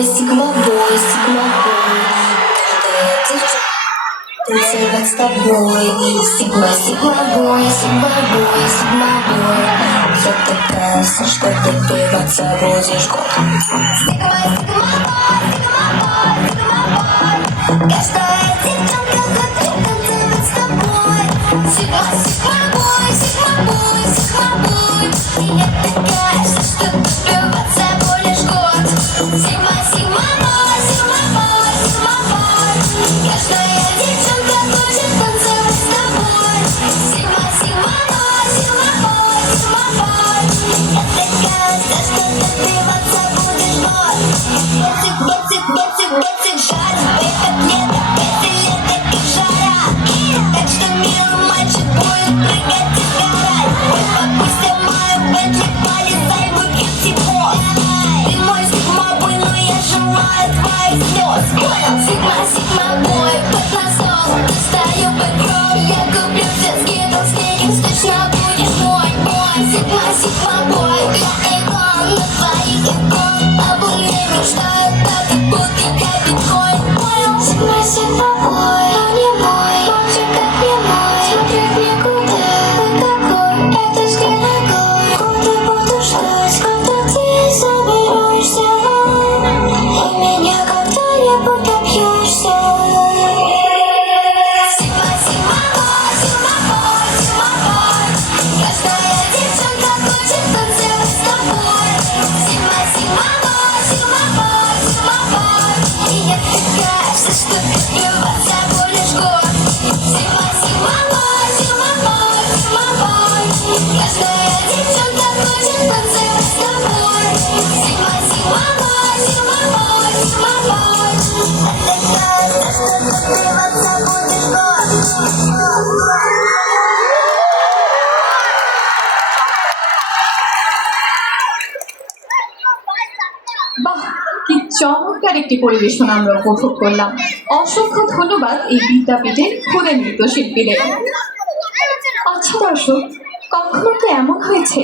Sigma boy. Каждая девчонка танцевать с тобой. Sigma boy, Sigma boy, Sigma boy. Я такая, что ты добиваться будешь год. Sigma boy, Sigma boy, Sigma boy. Каждая девчонка хочет танцевать с тобой. Sigma boy, Sigma boy, Sigma boy. И я такая, что добиваться будешь год. Sigma boy, Sigma boy, Sigma boy. Каждая девчонка хочет танцевать с тобой. Sigma boy, Sigma boy, Sigma boy. Я такая, что добиваться будешь год. Ботик, жарит, бей как лето, как и жара. Так что милый мальчик будет прыгать и сгорать. Ой, попусти мою Бентли, полезай в кьюти босс. Ты мой сигма-бой, но я желаю твоих слез. Понял? Sigma boy, под носом достаю бэкрол. Я куплю все скитлс, точно будешь мой. Sigma boy, я играл на твоих икон. Обо мне мечтают так, как будто я биткоин. Понял? Sigma boy, он не мой, он же как не мой. Смотрит никуда, какой это скин огонь. Куда буду ждать, когда ты соберешься. И меня когда-нибудь добьешься. Sigma boy, Sigma boy, Sigma boy. Каждая девчонка хочет танцевать с тобой. Sigma boy, Sigma boy, Sigma boy. И я такая, что добиваться будешь год. Sigma boy, Sigma boy, Sigma boy. Каждая девчонка хочет танцевать с тобой. Sigma boy, Sigma boy, Sigma boy. Я такая, что добиваться будешь год. বাহ, কি চমৎকার একটি পরিবেশন আমরা উপভোগ করলাম। অসংখ্য ধন্যবাদ এই বিদ্যাপীঠের ক্ষুদে নৃত্যশিল্পীদের। আচ্ছা দর্শক, কখনো কি এমন হয়েছে